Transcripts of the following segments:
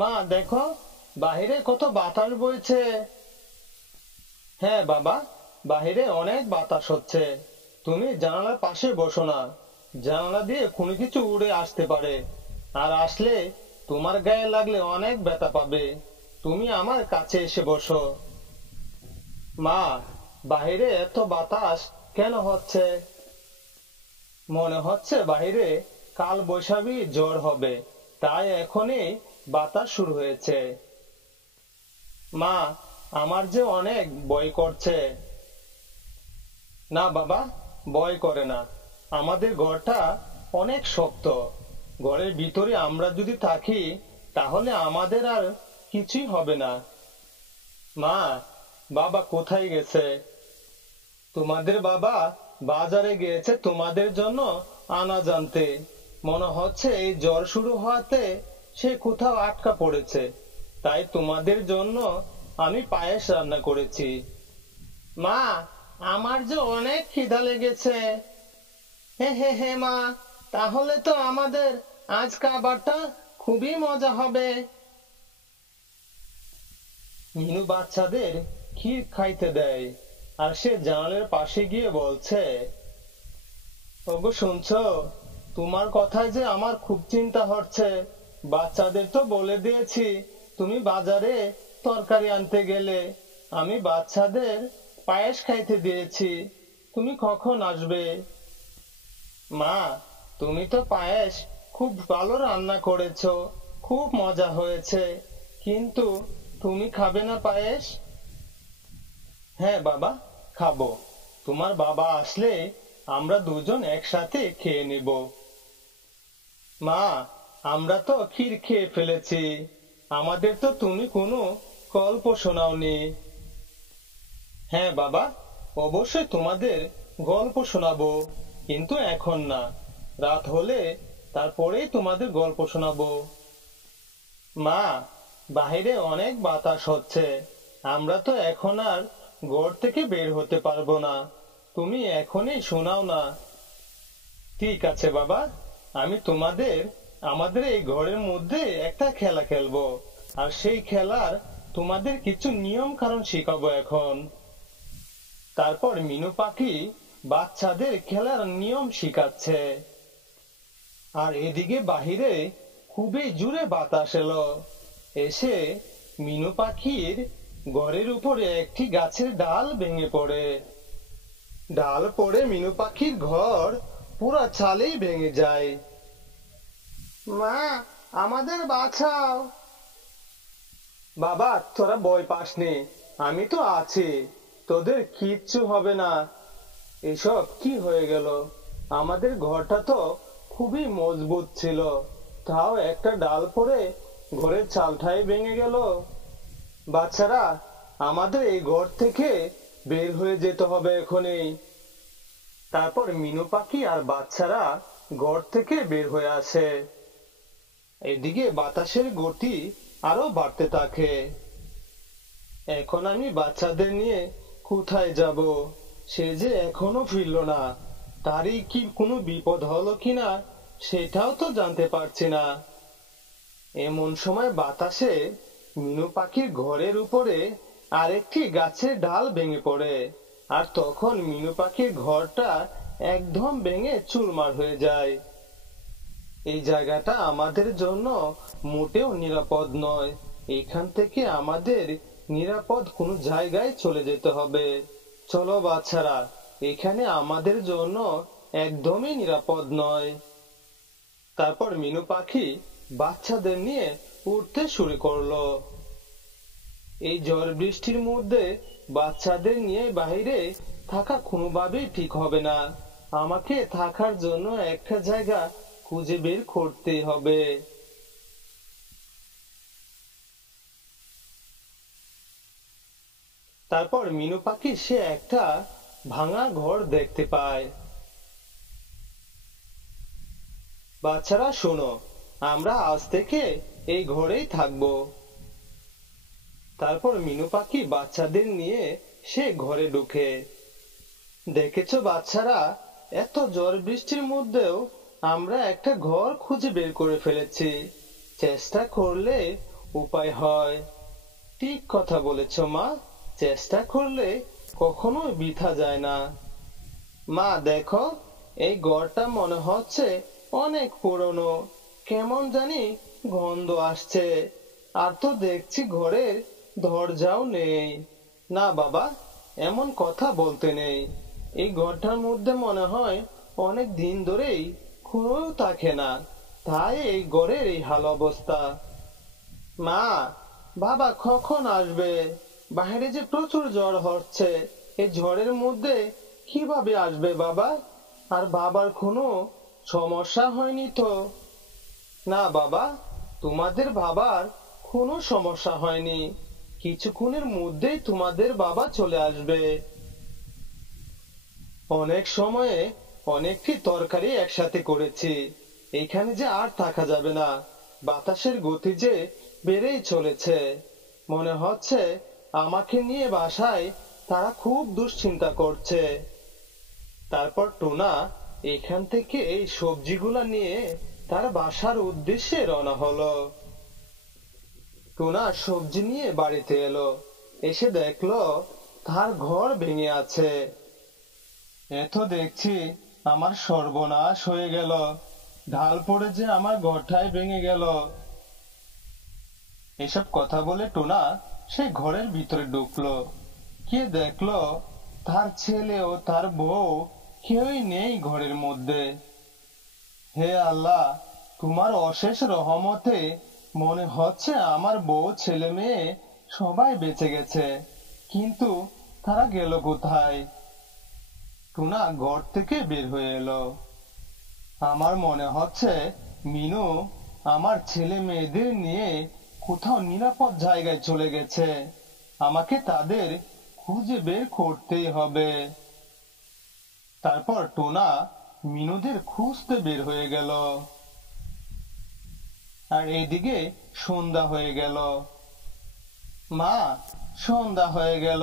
মা দেখো, বাহিরে কত বাতাস বইছে। হ্যাঁ বাবা, বাহিরে অনেক বাতাস হচ্ছে। তুমি জানালার পাশে বসো না, জানালা দিয়ে কোনো কিছু উড়ে আসতে পারে। আর আসলে তোমার গায়ে লাগলে অনেক ব্যথা পাবে। তুমি আমার কাছে এসে বসো। মা, বাহিরে এত বাতাস কেন হচ্ছে? মনে হচ্ছে বাহিরে কাল বৈশাখী ঝড় হবে, তাই এখনই বাতাস শুরু হয়েছে। মা, আমার যে অনেক ভয় করছে। না বাবা, ভয় করে না। আমাদের ঘরটা অনেক শক্ত। ঘরের ভিতরে আমরা যদি থাকি তাহলে আমাদের আর কিছুই হবে না। মা, বাবা কোথায় গেছে? তোমাদের বাবা বাজারে গিয়েছে তোমাদের জন্য আনাজ আনতে। মনে হচ্ছে এই জ্বর শুরু হওয়াতে সে কোথাও আটকা পড়েছে। তাই তোমাদের জন্য আমি পায়েস রান্না করেছি। মা, আমার যে অনেক খিদা লেগেছে। হে হে হে মা, তাহলে তো আমাদের আজ খাবারটা খুবই মজা হবে। মিনু বাচ্চাদের ক্ষীর খাইতে দেয়, আর সে জানালার পাশে গিয়ে বলছে, ওগো শুনছো? তোমার কথায় যে আমার খুব চিন্তা হচ্ছে। বাচ্চাদের তো বলে দিয়েছি তুমি বাজারে তরকারি আনতে গেলে। আমি বাচ্চাদের পায়েস খাইতে দিয়েছি, তুমি কখন আসবে? মা, তুমি তো পায়েস খুব ভালো রান্না করেছো, খুব মজা হয়েছে, কিন্তু তুমি খাবে না পায়েস? হ্যাঁ বাবা, খাবো। তোমার বাবা আসলে আমরা দুজন একসাথে খেয়ে নেব। মা, আমরা তো ক্ষীর খেয়ে ফেলেছি, আমাদের তো তুমি কোনো গল্প শোনাওনি। হ্যাঁ বাবা, অবশ্যই তোমাদের গল্প শোনাবো, কিন্তু এখন না। রাত হলে তারপরেই তোমাদের গল্প শোনাবো। মা, বাহিরে অনেক বাতাস হচ্ছে, আমরা তো এখন আর ঘর থেকে বের হতে পারবো না। তুমি এখনই শোনাও না। ঠিক আছে বাবা, আমি তোমাদের আমাদের এই ঘরের মধ্যে একটা খেলা খেলবো, আর সেই খেলার তোমাদের কিছু নিয়ম কানুন শিখাবো এখন। তারপর মিনু পাখি বাচ্চাদের খেলার নিয়ম শিখাচ্ছে। আর এদিকে বাহিরে খুবই জোরে বাতাস এলো, এসে মিনু পাখির ঘরের উপরে একটি গাছের ডাল ভেঙে পড়ে। ডাল পড়ে মিনু পাখির ঘর পুরা চালেই ভেঙে যায়। মা, আমাদের বাঁচাও। বাবা, তোরা ভয় পাসনি, আমি তো আছি, তোদের কিচ্ছু হবে না। এসব কি হয়ে গেল? আমাদের ঘরটা তো খুবই মজবুত ছিল, তাও একটা ডাল পড়ে ঘরের চালটাই ভেঙে গেল। বাচ্চারা, আমাদের এই ঘর থেকে বের হয়ে যেতে হবে এখনই। তারপর মিনু পাখি আর বাচ্চারা ঘর থেকে বের হয়ে আসে। এদিকে বাতাসের গতি আরো বাড়তে থাকে। এখন আমি বাচ্চাদের নিয়ে কোথায় যাব? সে যে এখনো ফিরলো না, তারই কি কোনো বিপদ হলো কিনা সেটাও তো জানতে পারছি না। এমন সময় বাতাসে মিনু পাখির ঘরের উপরে আরেকটি গাছের ডাল ভেঙে পড়ে, আর তখন মিনু পাখির ঘরটা একদম ভেঙে চুরমার হয়ে যায়। এই জায়গাটা আমাদের জন্য মোটেও নিরাপদ নয়। এখান থেকে আমাদের নিরাপদ কোনো জায়গায় চলে যেতে হবে। চলো বাচ্চারা, এখানে আমাদের জন্য একদমই নিরাপদ নয়। তারপর মিনু পাখি বাচ্চাদের নিয়ে উঠতে শুরু করলো। এই ঝড় বৃষ্টির মধ্যে বাচ্চাদের নিয়ে বাইরে থাকা কোনোভাবেই ঠিক হবে না। আমাকে থাকার জন্য একটা জায়গা খুঁজে বের করতে হবে। তারপর মিনু পাখি সে একটা ভাঙা ঘর দেখতে পায়। বাচ্চারা শোনো, আমরা আজ থেকে এই ঘরেই থাকবো। তারপর মিনু পাখি বাচ্চাদের নিয়ে সে ঘরে ঢুকে। দেখেছো বাচ্চারা, এত ঝড় বৃষ্টির মধ্যেও আমরা একটা ঘর খুঁজে বের করে ফেলেছি। চেষ্টা করলে উপায় হয়। ঠিক কথা বলেছ মা, চেষ্টা করলে কখনোই বৃথা যায় না। মা দেখো, এই ঘরটা মনে হচ্ছে অনেক পুরনো, কেমন জানি গন্ধ আসছে। আর তো দেখছি ঘরের দরজাও নেই। না বাবা, এমন কথা বলতে নেই। এই ঘরটার মধ্যে মনে হয় অনেক দিন ধরেই কেউ থাকে না, তাই এই ঘরের এই হাল অবস্থা। মা, বাবা কখন আসবে? বাইরে যে প্রচুর ঝড় হচ্ছে, এই ঝড়ের মধ্যে কিভাবে আসবে বাবা? আর বাবার কোনো সমস্যা হয়নি তো? না বাবা, তোমাদের বাবার কোনো সমস্যা হয়নি। কিছুক্ষণের মধ্যেই তোমাদের বাবা চলে আসবে। অনেক সময়ে অনেকটি তরকারি একসাথে করেছি, এখানে যে আর থাকা যাবে না। বাতাসের গতি যে বেড়েই চলেছে, মনে হচ্ছে আমাকে নিয়ে বাসায় তারা খুব দুশ্চিন্তা করছে। তারপর টুনা এখান থেকে এই সবজিগুলা নিয়ে তার বাসার উদ্দেশ্যে রওনা হলো। টুনা সবজি নিয়ে বাড়িতে এলো, এসে দেখলো তার ঘর ভেঙে আছে। এ তো দেখছি আমার সর্বনাশ হয়ে গেল, ঢাল পড়ে যে আমার ঘরটাই ভেঙে গেল। এসব কথা বলে টোনা সে ঘরের ভিতরে ঢুকলো, কে দেখলো তার ছেলে ও তার বউ কেউই নেই ঘরের মধ্যে। হে আল্লাহ, তোমার অশেষ রহমতে মনে হচ্ছে আমার বউ ছেলে মেয়ে সবাই বেঁচে গেছে, কিন্তু তারা গেল কোথায়? টুনা ঘর থেকে বের হয়ে এলো। আমার মনে হচ্ছে মিনু আমার ছেলে মেয়েদের নিয়ে কোথাও নিরাপদ জায়গায় চলে গেছে। আমাকে তাদের খুঁজে বের করতেই হবে। তারপর টোনা মিনুদের খুঁজতে বের হয়ে গেল। আর এদিকে সন্ধ্যা হয়ে গেল। মা, সন্ধ্যা হয়ে গেল,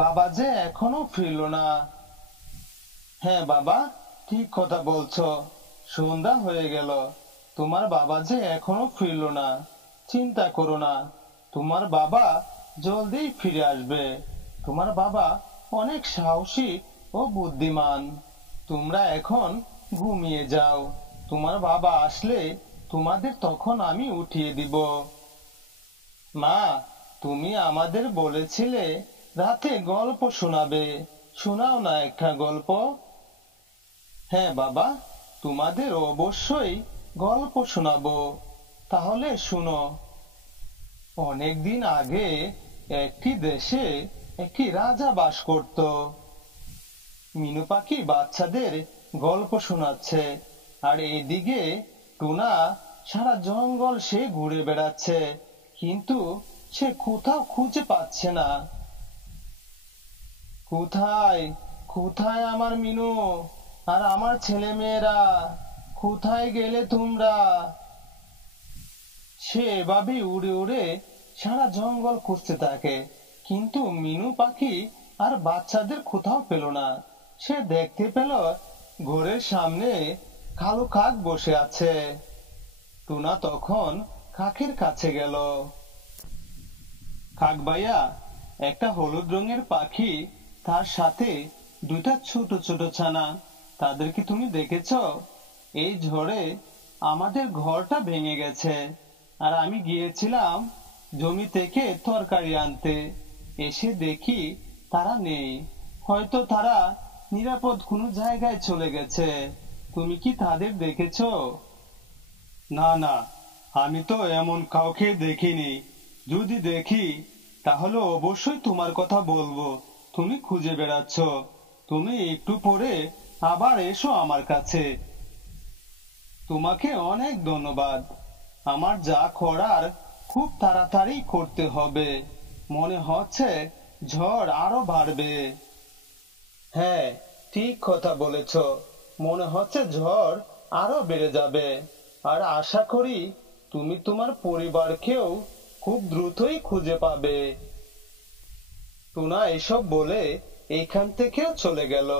বাবা যে এখনো ফিরল না। হ্যাঁ বাবা, ঠিক কথা বলছো, সন্ধ্যা হয়ে গেল, তোমার বাবা যে এখনো ফিরল না। চিন্তা করো না, তোমার বাবা জলদি ফিরে আসবে। তোমার বাবা অনেক সাহসী ও বুদ্ধিমান। তোমরা এখন ঘুমিয়ে যাও, তোমার বাবা আসলে তোমাদের তখন আমি উঠিয়ে দিব। মা, তুমি আমাদের বলেছিলে রাতে গল্প শোনাবে, শোনাও না একটা গল্প। হ্যাঁ বাবা, তোমাদের অবশ্যই গল্প শোনাবো, তাহলে শুনো। অনেকদিন আগে একটি দেশে একটি রাজা বাস করত। মিনু পাখি বাচ্চাদের গল্প শোনাচ্ছে, আর এইদিকে টুনা সারা জঙ্গল সে ঘুরে বেড়াচ্ছে, কিন্তু সে কোথাও খুঁজে পাচ্ছে না। কোথায়, কোথায় আমার মিনু আর আমার ছেলে মেয়েরা? কোথায় গেলে তোমরা? সে এভাবেই উড়ে উড়ে সারা জঙ্গল খুঁজতে থাকে, কিন্তু মিনু পাখি আর বাচ্চাদের কোথাও পেল না। সে দেখতে পেল ঘরের সামনে কালো কাক বসে আছে। টুনা তখন কাকের কাছে গেল। কাক ভাইয়া, একটা হলুদ রঙের পাখি, তার সাথে দুইটা ছোট ছোট ছানা, তাদের কি তুমি দেখেছো? এই ঝড়ে আমাদের ঘরটা ভেঙে গেছে, আর আমি গিয়েছিলাম জমি থেকে তরকারি আনতে, এসে দেখি তারা নেই। হয়তো তারা নিরাপদ কোনো জায়গায় চলে গেছে। তুমি কি তাদের দেখেছো? না না, আমি তো এমন কাউকে দেখিনি। যদি দেখি তাহলে অবশ্যই তোমার কথা বলবো। তুমি খুঁজে বেড়াচ্ছ, তুমি একটু পরে আবার এসো আমার কাছে। তোমাকে অনেক ধন্যবাদ। আমার যা করার খুব তাড়াতাড়ি করতে হবে, মনে হচ্ছে ঝড় আরো বাড়বে। হ্যাঁ, ঠিক কথা বলেছ, মনে হচ্ছে ঝড় আরো বেড়ে যাবে। আর আশা করি তুমি তোমার পরিবারকেও খুব দ্রুতই খুঁজে পাবে। টুনা এসব বলে এইখান থেকেও চলে গেল।